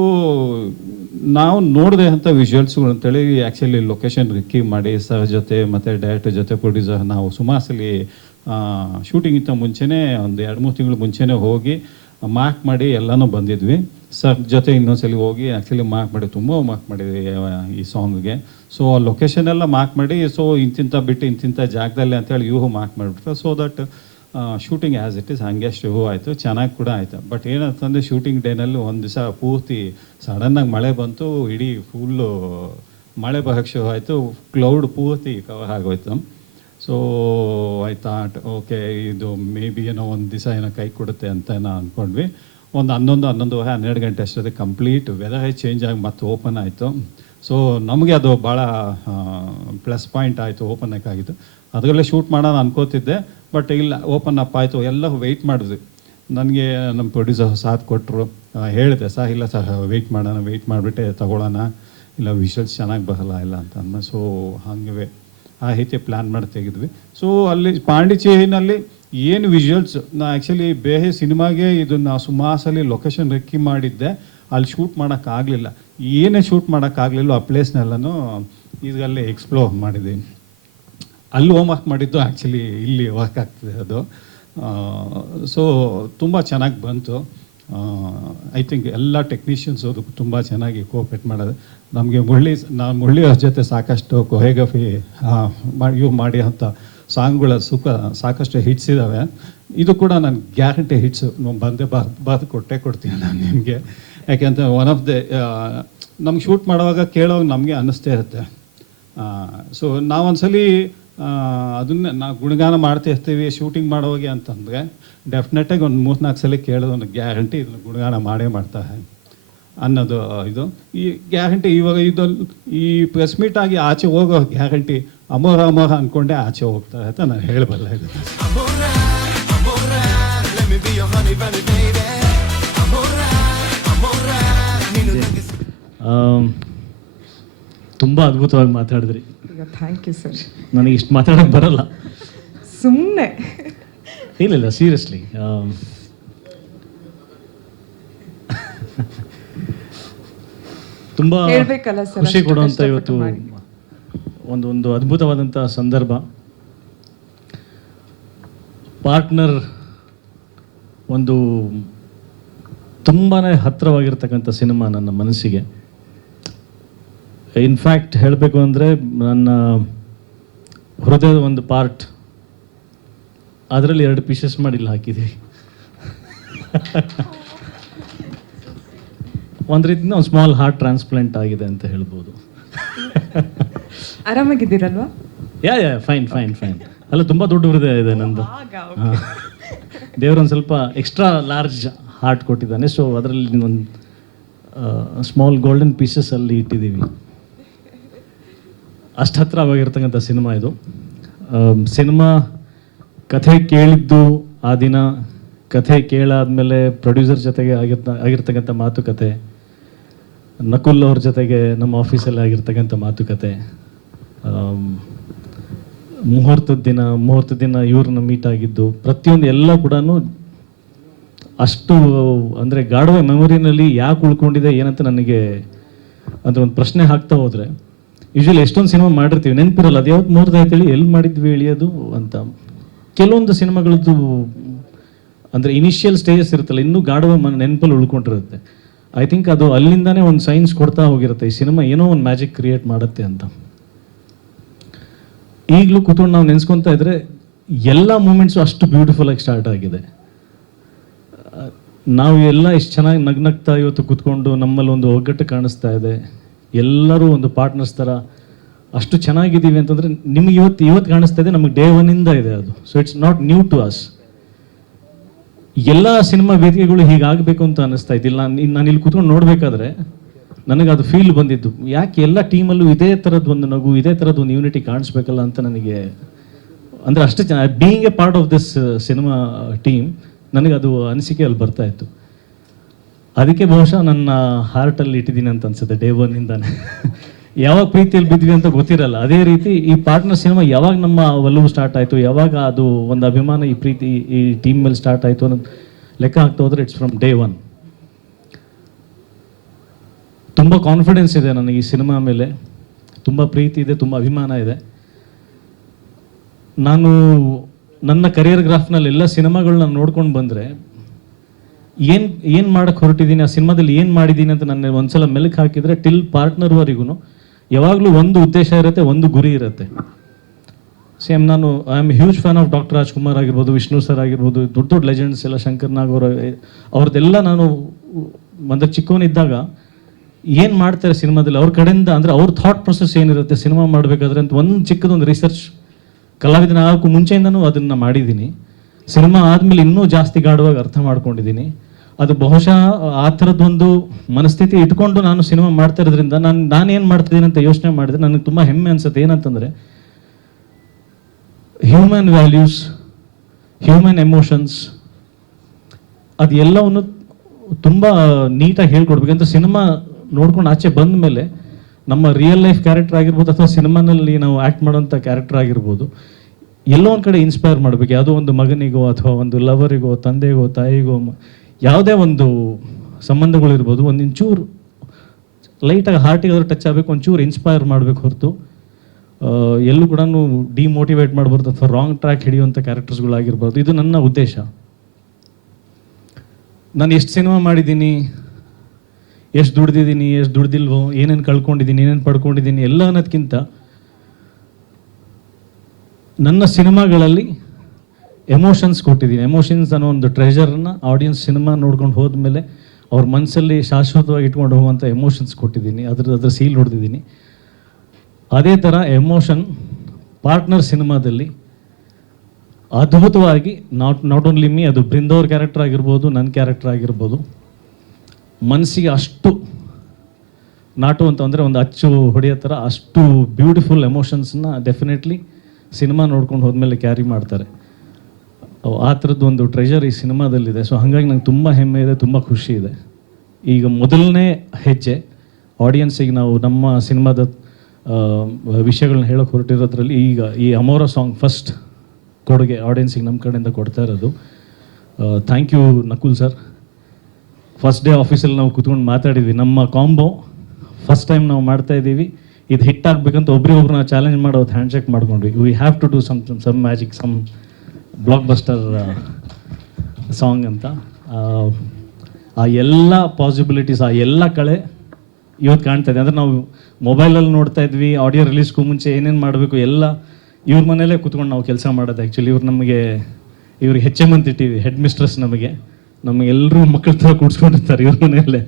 ನಾವು ನೋಡಿದೆ ಅಂತ ವಿಷುವಲ್ಸ್ಗಳು ಅಂತೇಳಿ ಆ್ಯಕ್ಚುಲಿ ಲೊಕೇಶನ್ ರಿಕ್ಕಿ ಮಾಡಿ ಸರ್ ಜೊತೆ ಮತ್ತು ಡೈರೆಕ್ಟರ್ ಜೊತೆ ಪ್ರೊಡ್ಯೂಸರ್ ನಾವು ಸುಮಾರು ಸಲ ಶೂಟಿಂಗಿಂತ ಮುಂಚೆನೇ ಒಂದು 2-3 ತಿಂಗಳು ಮುಂಚೆನೇ ಹೋಗಿ ಮಾರ್ಕ್ ಮಾಡಿ ಎಲ್ಲನೂ ಬಂದಿದ್ವಿ. ಸರ್ ಜೊತೆ ಇನ್ನೊಂದ್ಸಲಿ ಹೋಗಿ ಆ್ಯಕ್ಚುಲಿ ಮಾರ್ಕ್ ಮಾಡಿ ತುಂಬ ಮಾರ್ಕ್ ಮಾಡಿದ್ವಿ ಈ ಸಾಂಗ್ಗೆ. ಸೊ ಆ ಲೊಕೇಶನ್ ಎಲ್ಲ ಮಾರ್ಕ್ ಮಾಡಿ, ಸೊ ಇಂತಿಂಥ ಬಿಟ್ಟು ಇಂತಿಂಥ ಜಾಗದಲ್ಲಿ ಅಂತೇಳಿ ಇವು ಮಾರ್ಕ್ ಮಾಡಿಬಿಟ್ರು. So that shooting as it is ಹಾಗೆ ಶುರು ಆಯಿತು, ಚೆನ್ನಾಗಿ ಕೂಡ ಆಯಿತು. ಬಟ್ ಏನಂತಂದರೆ ಶೂಟಿಂಗ್ ಡೇನಲ್ಲಿ ಒಂದು ದಿವಸ ಪೂರ್ತಿ ಸಡನ್ನಾಗಿ ಮಳೆ ಬಂತು, ಇಡೀ ಫುಲ್ಲು ಮಳೆ ಬರೋಕ್ಕೆ ಶುರು ಆಯಿತು, ಕ್ಲೌಡ್ ಪೂರ್ತಿ ಕವರ್ ಆಗೋಯ್ತು. ಸೊ ಆಯ್ತಾ, ಓಕೆ ಇದು ಮೇ ಬಿ ಏನೋ ಒಂದು ದಿವಸ ಏನೋ ಕೈ ಕೊಡುತ್ತೆ ಅಂತ ಅಂದ್ಕೊಂಡ್ವಿ. ಒಂದು 11-12 ಗಂಟೆ ಅಷ್ಟೊತ್ತಿಗೆ ಕಂಪ್ಲೀಟ್ ವೆದರೇ ಚೇಂಜ್ ಆಗಿ ಮತ್ತೆ ಓಪನ್ ಆಯಿತು. ಸೊ ನಮಗೆ ಅದು ಭಾಳ ಪ್ಲಸ್ ಪಾಯಿಂಟ್ ಆಯಿತು, ಓಪನ್ ಆಗಿದ್ದು. ಅದರಲ್ಲೇ ಶೂಟ್ ಮಾಡೋಣ ಅನ್ಕೋತಿದ್ದೆ, ಬಟ್ ಇಲ್ಲ, ಓಪನ್ ಅಪ್ ಆಯಿತು. ಎಲ್ಲ ವೆಯ್ಟ್ ಮಾಡಿದ್ವಿ. ನನಗೆ ನಮ್ಮ ಪ್ರೊಡ್ಯೂಸರ್ ಸಾಥ್ ಕೊಟ್ಟರು. ಹೇಳಿದೆ, ಇಲ್ಲ ವೆಯ್ಟ್ ಮಾಡಿಬಿಟ್ಟೆ ತಗೊಳ್ಳೋಣ, ಇಲ್ಲ ವಿಷುವಲ್ಸ್ ಚೆನ್ನಾಗಿ ಬರಲ್ಲ ಇಲ್ಲ ಅಂತ ಅಂದ. ಸೊ ಹಾಗೆ ಆ ರೀತಿ ಪ್ಲ್ಯಾನ್ ಮಾಡಿ ತೆಗೆದ್ವಿ. ಸೊ ಅಲ್ಲಿ ಪಾಂಡಿಚೇರಿನಲ್ಲಿ ಏನು ವಿಷುವಲ್ಸ್ ನಾ ಆ್ಯಕ್ಚುಲಿ ಬೇರೆ ಸಿನಿಮಾಗೆ ಇದನ್ನು ಸುಮಾರು ಸಲ ಲೊಕೇಶನ್ ರೆಕ್ಕಿ ಮಾಡಿದ್ದೆ, ಅಲ್ಲಿ ಶೂಟ್ ಮಾಡೋಕ್ಕಾಗಲಿಲ್ಲ. ಏನೇ ಶೂಟ್ ಮಾಡೋಕ್ಕಾಗಲಿಲ್ಲ ಆ ಪ್ಲೇಸ್ನೆಲ್ಲನೂ ಇದರಲ್ಲಿ ಎಕ್ಸ್ಪ್ಲೋರ್ ಮಾಡಿದ್ದೀನಿ. ಅಲ್ಲಿ ಹೋಮ್ ವರ್ಕ್ ಮಾಡಿದ್ದು ಆ್ಯಕ್ಚುಲಿ ಇಲ್ಲಿ ವರ್ಕ್ ಆಗ್ತಿದೆ ಅದು. ಸೊ ತುಂಬ ಚೆನ್ನಾಗಿ ಬಂತು. ಐ ಥಿಂಕ್ ಎಲ್ಲ ಟೆಕ್ನಿಷಿಯನ್ಸ್ ಅದು ತುಂಬ ಚೆನ್ನಾಗಿ ಕೋಆಪ್ರೇಟ್ ಮಾಡೋದು. ನಮಗೆ ಮುರಳಿಯವ್ರ ಜೊತೆ ಸಾಕಷ್ಟು ಕೊರಿಯೋಗ್ರಫಿ ಮಾಡಿ ಅಂತ ಸಾಂಗ್ಗಳ ಸಾಕಷ್ಟು ಹಿಟ್ಸ್ ಇದ್ದಾವೆ. ಇದು ಕೂಡ ನಾನು ಗ್ಯಾರಂಟಿ ಹಿಟ್ಸು ಬಂದೇ ಕೊಡ್ತೀನಿ ನಾನು ನಿಮಗೆ. ಯಾಕೆಂತ ಒನ್ ಆಫ್ ದ ನಮ್ಗೆ ಶೂಟ್ ಮಾಡುವಾಗ ಕೇಳೋವಾಗ ನಮಗೆ ಅನ್ನಿಸ್ತೇ ಇರುತ್ತೆ. ಸೊ ನಾವೊಂದ್ಸಲಿ ಅದನ್ನೇ ನಾವು ಗುಣಗಾನ ಮಾಡ್ತಾ ಇರ್ತೀವಿ ಶೂಟಿಂಗ್ ಮಾಡೋವಾಗ ಅಂತಂದರೆ ಡೆಫಿನೆಟಾಗಿ ಒಂದು 3-4 ಸಲ ಕೇಳೋದು ಒಂದು ಗ್ಯಾರಂಟಿ ಇದನ್ನು ಗುಣಗಾನ ಮಾಡೇ ಮಾಡ್ತಾರೆ ಅನ್ನೋದು ಇದು. ಈ ಗ್ಯಾರಂಟಿ ಇವಾಗ ಇದೊಂದು ಈ ಪ್ರೆಸ್ ಮೀಟ್ ಆಗಿ ಆಚೆ ಹೋಗೋ ಗ್ಯಾರಂಟಿ ಅಮೋರ ಅಂದ್ಕೊಂಡೆ ಆಚೆ ಹೋಗ್ತಾರೆ ಅಂತ ನಾನು ಹೇಳಬಲ್ಲ. ಇದು ತುಂಬ ಅದ್ಭುತವಾಗಿ ಮಾತಾಡಿದ್ರಿ. Thank you sir. ನನಗೆ ಇಷ್ಟು ಮಾತಾಡೋಕ್ಕೆ ಬರಲ್ಲ, ಸುಮ್ಮನೆ. ಇಲ್ಲ ಸೀರಿಯಸ್ಲಿ ತುಂಬ ಖುಷಿ ಕೊಡುವಂಥ ಇವತ್ತು ಒಂದು ಅದ್ಭುತವಾದಂಥ ಸಂದರ್ಭ. ಪಾರ್ಟ್ನರ್ ಒಂದು ತುಂಬಾ ಹತ್ತಿರವಾಗಿರ್ತಕ್ಕಂಥ ಸಿನಿಮಾ ನನ್ನ ಮನಸ್ಸಿಗೆ. ಇನ್ಫ್ಯಾಕ್ಟ್ ಹೇಳಬೇಕು ಅಂದರೆ ನನ್ನ ಹೃದಯದ ಒಂದು ಪಾರ್ಟ್ ಅದರಲ್ಲಿ 2 ಪೀಸಸ್ ಮಾಡಿ ಇಲ್ಲಿ ಹಾಕಿದ್ದೀವಿ. ಒಂದು ರೀತಿಯಿಂದ ಒಂದು ಸ್ಮಾಲ್ ಹಾರ್ಟ್ ಟ್ರಾನ್ಸ್ಪ್ಲಾಂಟ್ ಆಗಿದೆ ಅಂತ ಹೇಳ್ಬೋದು. ಆರಾಮಾಗಿದ್ದೀರಲ್ವಾ? ಯಾ ಫೈನ್ ಫೈನ್ ಫೈನ್. ಅಲ್ಲ, ತುಂಬ ದೊಡ್ಡ ಹೃದಯ ಇದೆ ನಂದು. ದೇವರೊಂದು ಸ್ವಲ್ಪ ಎಕ್ಸ್ಟ್ರಾ ಲಾರ್ಜ್ ಹಾರ್ಟ್ ಕೊಟ್ಟಿದ್ದಾನೆ. ಸೊ ಅದರಲ್ಲಿ ಒಂದು ಸ್ಮಾಲ್ ಗೋಲ್ಡನ್ ಪೀಸಸ್ ಅಲ್ಲಿ ಇಟ್ಟಿದ್ದೀವಿ. ಅಷ್ಟು ಹತ್ತಿರವಾಗಿರ್ತಕ್ಕಂಥ ಸಿನಿಮಾ ಇದು. ಸಿನಿಮಾ ಕಥೆ ಕೇಳಿದ್ದು ಆ ದಿನ, ಕಥೆ ಕೇಳಾದ್ಮೇಲೆ ಪ್ರೊಡ್ಯೂಸರ್ ಜೊತೆಗೆ ಆಗಿರ್ತಕ್ಕಂಥ ಮಾತುಕತೆ, ನಕುಲ್ ಅವ್ರ ಜೊತೆಗೆ ನಮ್ಮ ಆಫೀಸಲ್ಲಿ ಆಗಿರ್ತಕ್ಕಂಥ ಮಾತುಕತೆ, ಮುಹೂರ್ತದ ದಿನ ಇವ್ರನ್ನ ಮೀಟ್ ಆಗಿದ್ದು, ಪ್ರತಿಯೊಂದು ಎಲ್ಲ ಕೂಡ ಅಷ್ಟು ಅಂದರೆ ಗಾಢವ ಮೆಮೊರಿನಲ್ಲಿ ಯಾಕೆ ಉಳ್ಕೊಂಡಿದೆ ಏನಂತ ನನಗೆ ಅಂದರೆ ಒಂದು ಪ್ರಶ್ನೆ ಹಾಕ್ತಾ ಹೋದರೆ, ಯೂಶ್ವಲಿ ಎಷ್ಟೊಂದು ಸಿನಿಮಾ ಮಾಡಿರ್ತೀವಿ, ನೆನಪಿರಲ್ಲ ಅದು ಯಾವತ್ತು ಮುಹೂರ್ತ ಆಯ್ತು ಹೇಳಿ, ಎಲ್ಲಿ ಮಾಡಿದ್ವಿ ಹೇಳಿ ಅದು ಅಂತ. ಕೆಲವೊಂದು ಸಿನಿಮಾಗಳದ್ದು ಅಂದರೆ ಇನಿಷಿಯಲ್ ಸ್ಟೇಜಸ್ ಇರುತ್ತಲ್ಲ, ಇನ್ನೂ ಗಾಢವ ನೆನಪಲ್ಲಿ ಉಳ್ಕೊಂಡಿರುತ್ತೆ. ಐ ಥಿಂಕ್ ಅದು ಅಲ್ಲಿಂದಾನೇ ಒಂದು ಸೈನ್ಸ್ ಕೊಡ್ತಾ ಹೋಗಿರುತ್ತೆ, ಈ ಸಿನಿಮಾ ಏನೋ ಒಂದು ಮ್ಯಾಜಿಕ್ ಕ್ರಿಯೇಟ್ ಮಾಡುತ್ತೆ ಅಂತ. ಈಗಲೂ ಕೂತ್ಕೊಂಡು ನಾವು ನೆನೆಸ್ಕೊತಾ ಇದ್ರೆ ಎಲ್ಲ ಮೂಮೆಂಟ್ಸು ಅಷ್ಟು ಬ್ಯೂಟಿಫುಲ್ಲಾಗಿ ಸ್ಟಾರ್ಟ್ ಆಗಿದೆ. ನಾವು ಎಲ್ಲ ಇಷ್ಟು ಚೆನ್ನಾಗಿ ನಗ್ನಗ್ತಾ ಇವತ್ತು ಕೂತ್ಕೊಂಡು ನಮ್ಮಲ್ಲಿ ಒಂದು ಒಗ್ಗಟ್ಟು ಕಾಣಿಸ್ತಾ ಇದೆ. ಎಲ್ಲರೂ ಒಂದು ಪಾರ್ಟ್ನರ್ಸ್ ಥರ ಅಷ್ಟು ಚೆನ್ನಾಗಿದ್ದೀವಿ ಅಂತಂದರೆ ನಿಮಗೆ ಇವತ್ತು ಕಾಣಿಸ್ತಾ ಇದೆ, ನಮಗೆ ಡೇ 1 ಇದೆ ಅದು. So it's not new to us. ಎಲ್ಲ ಸಿನಿಮಾ ವೇದಿಕೆಗಳು ಹೀಗಾಗಬೇಕು ಅಂತ ಅನ್ನಿಸ್ತಾ ಇದ್ದಿಲ್ಲ. ನಾನು ಇಲ್ಲಿ ಕೂತ್ಕೊಂಡು ನೋಡಬೇಕಾದ್ರೆ ನನಗೆ ಅದು ಫೀಲ್ ಬಂದಿದ್ದು, ಯಾಕೆ ಎಲ್ಲ ಟೀಮಲ್ಲೂ ಇದೇ ಥರದ್ದು ಒಂದು ನಗು, ಇದೇ ಥರದ್ದು ಒಂದು ಯೂನಿಟಿ ಕಾಣಿಸ್ಬೇಕಲ್ಲ ಅಂತ ನನಗೆ. ಅಂದರೆ ಅಷ್ಟು ಚೆನ್ನಾಗಿ being A part of this cinema team ನನಗೆ ಅದು ಅನಿಸಿಕೆ ಅಲ್ಲಿ ಬರ್ತಾ ಇತ್ತು. ಅದಕ್ಕೆ ಬಹುಶಃ ನನ್ನ ಹಾರ್ಟಲ್ಲಿ ಇಟ್ಟಿದ್ದೀನಿ ಅಂತ ಅನ್ಸುತ್ತೆ ಡೇ 1 ಯಾವಾಗ ಪ್ರೀತಿಯಲ್ಲಿ ಬಿದ್ವಿ ಅಂತ ಗೊತ್ತಿರಲ್ಲ, ಅದೇ ರೀತಿ ಈ ಪಾರ್ಟ್ನರ್ ಸಿನಿಮಾ ಯಾವಾಗ ನಮ್ಮ ಒಲವು ಸ್ಟಾರ್ಟ್ ಆಯಿತು, ಯಾವಾಗ ಅದು ಒಂದು ಅಭಿಮಾನ ಈ ಪ್ರೀತಿ ಈ ಟೀಮ್ ಮೇಲೆ ಸ್ಟಾರ್ಟ್ ಆಯಿತು ಅನ್ನೋದು ಲೆಕ್ಕ ಹಾಕ್ತಾ ಹೋದರೆ ಇಟ್ಸ್ ಫ್ರಮ್ ಡೇ 1. ತುಂಬ ಕಾನ್ಫಿಡೆನ್ಸ್ ಇದೆ ನನಗೆ ಈ ಸಿನಿಮಾ ಮೇಲೆ, ತುಂಬ ಪ್ರೀತಿ ಇದೆ, ತುಂಬ ಅಭಿಮಾನ ಇದೆ. ನಾನು ನನ್ನ ಕರಿಯರ್ ಗ್ರಾಫ್ನಲ್ಲಿ ಎಲ್ಲ ಸಿನಿಮಾಗಳನ್ನ ನೋಡ್ಕೊಂಡು ಬಂದರೆ ಏನು ಮಾಡೋಕ್ಕೆ ಹೊರಟಿದ್ದೀನಿ, ಆ ಸಿನಿಮಾದಲ್ಲಿ ಏನು ಮಾಡಿದ್ದೀನಿ ಅಂತ ನನ್ನ ಒಂದ್ಸಲ ಮೆಲುಕು ಹಾಕಿದರೆ ಟಿಲ್ ಪಾರ್ಟ್ನರ್ವರೆಗೂ ಯಾವಾಗಲೂ ಒಂದು ಉದ್ದೇಶ ಇರುತ್ತೆ, ಒಂದು ಗುರಿ ಇರುತ್ತೆ. ಸೇಮ್ ನಾನು I am huge fan of doctor Rajkumar ಆಗಿರ್ಬೋದು, ವಿಷ್ಣು ಸರ್ ಆಗಿರ್ಬೋದು, ದೊಡ್ಡ ದೊಡ್ಡ ಲೆಜೆಂಡ್ಸ್ ಎಲ್ಲ, ಶಂಕರ್ ನಾಗ್ ಅವ್ರದ್ದೆಲ್ಲ ನಾನು ಒಂದು ಚಿಕ್ಕವನಿದ್ದಾಗ ಏನು ಮಾಡ್ತಾರೆ ಸಿನಿಮಾದಲ್ಲಿ ಅವ್ರ ಕಡೆಯಿಂದ, ಅಂದರೆ ಅವ್ರ ಥಾಟ್ ಪ್ರೊಸೆಸ್ ಏನಿರುತ್ತೆ ಸಿನಿಮಾ ಮಾಡಬೇಕಾದ್ರೆ ಅಂತ ಒಂದು ಚಿಕ್ಕದೊಂದು ರಿಸರ್ಚ್ ಕಲಾವಿದನ ಆಗೋಕ್ಕೂ ಮುಂಚೆಯಿಂದನೂ ಅದನ್ನು ಮಾಡಿದ್ದೀನಿ. ಸಿನಿಮಾ ಆದಮೇಲೆ ಇನ್ನೂ ಜಾಸ್ತಿ ಗಾಢವಾಗಿ ಅರ್ಥ ಮಾಡ್ಕೊಂಡಿದ್ದೀನಿ. ಅದು ಬಹುಶಃ ಆ ಥರದ್ದೊಂದು ಮನಸ್ಥಿತಿ ಇಟ್ಕೊಂಡು ನಾನು ಸಿನಿಮಾ ಮಾಡ್ತಾ ಇರೋದ್ರಿಂದ ನಾನೇನು ಮಾಡ್ತಿದ್ದೀನಿ ಅಂತ ಯೋಚನೆ ಮಾಡಿದ್ರೆ ನನಗೆ ತುಂಬ ಹೆಮ್ಮೆ ಅನ್ಸುತ್ತೆ. ಏನಂತಂದರೆ ಹ್ಯೂಮನ್ ವ್ಯಾಲ್ಯೂಸ್, ಹ್ಯೂಮನ್ ಎಮೋಷನ್ಸ್ ಅದು ಎಲ್ಲವನ್ನು ತುಂಬ ನೀಟಾಗಿ ಹೇಳ್ಕೊಡ್ಬೇಕಂತ ಸಿನಿಮಾ ನೋಡ್ಕೊಂಡು ಆಚೆ ಬಂದ ಮೇಲೆ ನಮ್ಮ ರಿಯಲ್ ಲೈಫ್ ಕ್ಯಾರೆಕ್ಟರ್ ಆಗಿರ್ಬೋದು ಅಥವಾ ಸಿನಿಮಾನಲ್ಲಿ ನಾವು ಆ್ಯಕ್ಟ್ ಮಾಡೋಂಥ ಕ್ಯಾರೆಕ್ಟರ್ ಆಗಿರ್ಬೋದು, ಎಲ್ಲೋ ಒಂದು ಕಡೆ ಇನ್ಸ್ಪೈರ್ ಮಾಡಬೇಕು. ಯಾವುದೋ ಒಂದು ಮಗನಿಗೋ ಅಥವಾ ಒಂದು ಲವರಿಗೋ, ತಂದೆಗೋ, ತಾಯಿಗೋ, ಯಾವುದೇ ಒಂದು ಸಂಬಂಧಗಳಿರ್ಬೋದು, ಒಂದು ಇಂಚೂರು ಲೈಟಾಗಿ ಹಾರ್ಟಿಗೆ ಆದರೂ ಟಚ್ ಆಗಬೇಕು, ಒಂಚೂರು ಇನ್ಸ್ಪೈರ್ ಮಾಡಬೇಕು ಹೊರತು ಎಲ್ಲೂ ಕೂಡ ಡಿಮೋಟಿವೇಟ್ ಮಾಡಬಾರ್ದು ಅಥವಾ ರಾಂಗ್ ಟ್ರ್ಯಾಕ್ ಹಿಡಿಯುವಂಥ ಕ್ಯಾರೆಕ್ಟರ್ಸ್ಗಳಾಗಿರ್ಬಾರ್ದು. ಇದು ನನ್ನ ಉದ್ದೇಶ. ನಾನು ಎಷ್ಟು ಸಿನಿಮಾ ಮಾಡಿದ್ದೀನಿ, ಎಷ್ಟು ದುಡ್ದಿದ್ದೀನಿ, ಎಷ್ಟು ದುಡ್ದಿಲ್ವೋ, ಏನೇನು ಕಳ್ಕೊಂಡಿದ್ದೀನಿ, ಏನೇನು ಪಡ್ಕೊಂಡಿದ್ದೀನಿ ಎಲ್ಲ ಅನ್ನೋದಕ್ಕಿಂತ ನನ್ನ ಸಿನಿಮಾಗಳಲ್ಲಿ ಎಮೋಷನ್ಸ್ ಕೊಟ್ಟಿದ್ದೀನಿ. ಎಮೋಷನ್ಸ್ ಅನ್ನೋ ಒಂದು ಟ್ರೆಷರ್ನ ಆಡಿಯನ್ಸ್ ಸಿನಿಮಾ ನೋಡ್ಕೊಂಡು ಹೋದ್ಮೇಲೆ ಅವ್ರ ಮನಸ್ಸಲ್ಲಿ ಶಾಶ್ವತವಾಗಿ ಇಟ್ಕೊಂಡು ಹೋಗುವಂಥ ಎಮೋಷನ್ಸ್ ಕೊಟ್ಟಿದ್ದೀನಿ, ಅದ್ರ ಸೀಲ್ ಹೊಡೆದಿದ್ದೀನಿ. ಅದೇ ಥರ ಎಮೋಷನ್ ಪಾರ್ಟ್ನರ್ ಸಿನಿಮಾದಲ್ಲಿ ಅದ್ಭುತವಾಗಿ ನಾಟ್ ಓನ್ಲಿ ಮೀ, ಅದು ಬೃಂದವ್ರ ಕ್ಯಾರೆಕ್ಟರ್ ಆಗಿರ್ಬೋದು, ನನ್ನ ಕ್ಯಾರೆಕ್ಟರ್ ಆಗಿರ್ಬೋದು, ಮನಸ್ಸಿಗೆ ಅಷ್ಟು ನಾಟು ಅಂತ ಅಂದರೆ ಒಂದು ಅಚ್ಚು ಹೊಡೆಯೋ ಥರ ಅಷ್ಟು ಬ್ಯೂಟಿಫುಲ್ ಎಮೋಷನ್ಸ್ನ ಡೆಫಿನೆಟ್ಲಿ ಸಿನಿಮಾ ನೋಡ್ಕೊಂಡು ಹೋದ್ಮೇಲೆ ಕ್ಯಾರಿ ಮಾಡ್ತಾರೆ. ಆ ಥರದ್ದು ಒಂದು ಟ್ರೆಷರ್ ಈ ಸಿನಿಮಾದಲ್ಲಿದೆ. ಸೊ ಹಾಗಾಗಿ ನಂಗೆ ತುಂಬ ಹೆಮ್ಮೆ ಇದೆ, ತುಂಬ ಖುಷಿ ಇದೆ. ಈಗ ಮೊದಲನೇ ಹೆಜ್ಜೆ ಆಡಿಯನ್ಸಿಗೆ ನಾವು ನಮ್ಮ ಸಿನಿಮಾದ ವಿಷಯಗಳನ್ನ ಹೇಳೋಕೆ ಹೊರಟಿರೋದ್ರಲ್ಲಿ ಈಗ ಈ ಅಮೋರ ಸಾಂಗ್ ಫಸ್ಟ್ ಕೊಡುಗೆ ಆಡಿಯನ್ಸಿಗೆ ನಮ್ಮ ಕಡೆಯಿಂದ ಕೊಡ್ತಾ ಇರೋದು. Thank you Nakul sir. First day ಆಫೀಸಲ್ಲಿ ನಾವು ಕೂತ್ಕೊಂಡು ಮಾತಾಡಿದ್ವಿ, ನಮ್ಮ ಕಾಂಬೋ ಫಸ್ಟ್ ಟೈಮ್ ನಾವು ಮಾಡ್ತಾ ಇದ್ದೀವಿ, ಇದು ಹಿಟ್ ಆಗಬೇಕಂತ ಒಬ್ರಿಗೊಬ್ರು ನಾವು ಚಾಲೆಂಜ್ ಮಾಡೋದು ಹ್ಯಾಂಡ್ ಶೇಕ್ ಮಾಡ್ಕೊಂಡ್ವಿ. We have to do some magic, some blockbuster song ಅಂತ. ಆ ಎಲ್ಲ ಪಾಸಿಬಿಲಿಟೀಸ್, ಆ ಎಲ್ಲ ಕಳೆ ಇವತ್ತು ಕಾಣ್ತಾ ಇದೆ. ಅಂದರೆ ನಾವು ಮೊಬೈಲಲ್ಲಿ ನೋಡ್ತಾ ಇದ್ವಿ, ಆಡಿಯೋ ರಿಲೀಸ್ಗೂ ಮುಂಚೆ ಏನೇನು ಮಾಡಬೇಕು ಎಲ್ಲ ಇವ್ರ ಮನೇಲೇ ಕೂತ್ಕೊಂಡು ನಾವು ಕೆಲಸ ಮಾಡೋದು. ಆ್ಯಕ್ಚುಲಿ ಇವ್ರಿಗೆ HM ಅಂತ ಇಟ್ಟಿವಿ, ಹೆಡ್ ಮಿಸ್ಟ್ರೆಸ್. ನಮಗೆಲ್ಲರೂ ಮಕ್ಕಳ ಥರ ಕೂಡ್ಸ್ಕೊಂಡಿರ್ತಾರೆ ಇವ್ರ ಮನೆಯಲ್ಲೇ.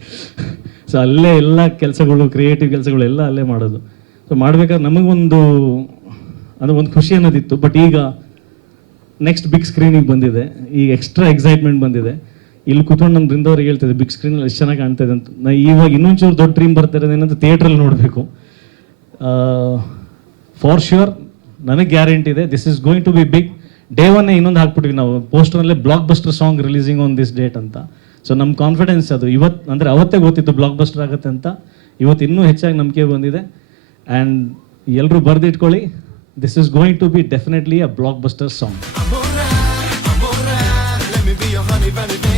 ಸೊ ಅಲ್ಲೇ ಎಲ್ಲ ಕೆಲಸಗಳು, ಕ್ರಿಯೇಟಿವ್ ಕೆಲಸಗಳು ಎಲ್ಲ ಅಲ್ಲೇ ಮಾಡೋದು. ಸೊ ಮಾಡ್ಬೇಕಾದ್ರೆ ನಮಗೊಂದು ಒಂದು ಖುಷಿ ಅನ್ನೋದಿತ್ತು. ಬಟ್ ಈಗ ನೆಕ್ಸ್ಟ್ ಬಿಗ್ ಸ್ಕ್ರೀನಿಗೆ ಬಂದಿದೆ, ಈಗ ಎಕ್ಸ್ಟ್ರಾ ಎಕ್ಸೈಟ್ಮೆಂಟ್ ಬಂದಿದೆ. ಇಲ್ಲಿ ಕೂತ್ಕೊಂಡು ನಮ್ಮ ಬೃಂದವ್ರಿಗೆ ಹೇಳ್ತಿದ್ದೆ, ಬಿಗ್ ಸ್ಕ್ರೀನಲ್ಲಿ ಎಷ್ಟು ಚೆನ್ನಾಗಿ ಕಾಣ್ತಾ ಇದೆ ಅಂತ. ನಾ ಇವಾಗ ಇನ್ನೊಂಚೂರು ದೊಡ್ಡ ಡ್ರೀಮ್ ಬರ್ತಾ ಇರೋದು ಏನಂತ ಥಿಯೇಟ್ರಲ್ಲಿ ನೋಡಬೇಕು. ಫಾರ್ ಶ್ಯೂರ್ ನನಗೆ ಗ್ಯಾರಂಟಿ ಇದೆ, this is going to be big. Day ಒನ್ನೇ ಇನ್ನೊಂದು ಹಾಕ್ಬಿಟ್ವಿ ನಾವು ಪೋಸ್ಟರ್ನಲ್ಲೇ, blockbuster song releasing on this date ಅಂತ. ಸೊ ನಮ್ಮ ಕಾನ್ಫಿಡೆನ್ಸ್ ಅದು ಇವತ್ತು, ಅಂದರೆ ಅವತ್ತೇ ಗೊತ್ತಿತ್ತು ಬ್ಲಾಕ್ ಬಸ್ಟರ್ ಆಗುತ್ತೆ ಅಂತ. ಇವತ್ತು ಇನ್ನೂ ಹೆಚ್ಚಾಗಿ ನಂಬಿಕೆ ಬಂದಿದೆ. ಆ್ಯಂಡ್ ಎಲ್ಲರೂ ಬರೆದಿಟ್ಕೊಳ್ಳಿ, this is going to be definitely a blockbuster song. Let me be your honey bunny.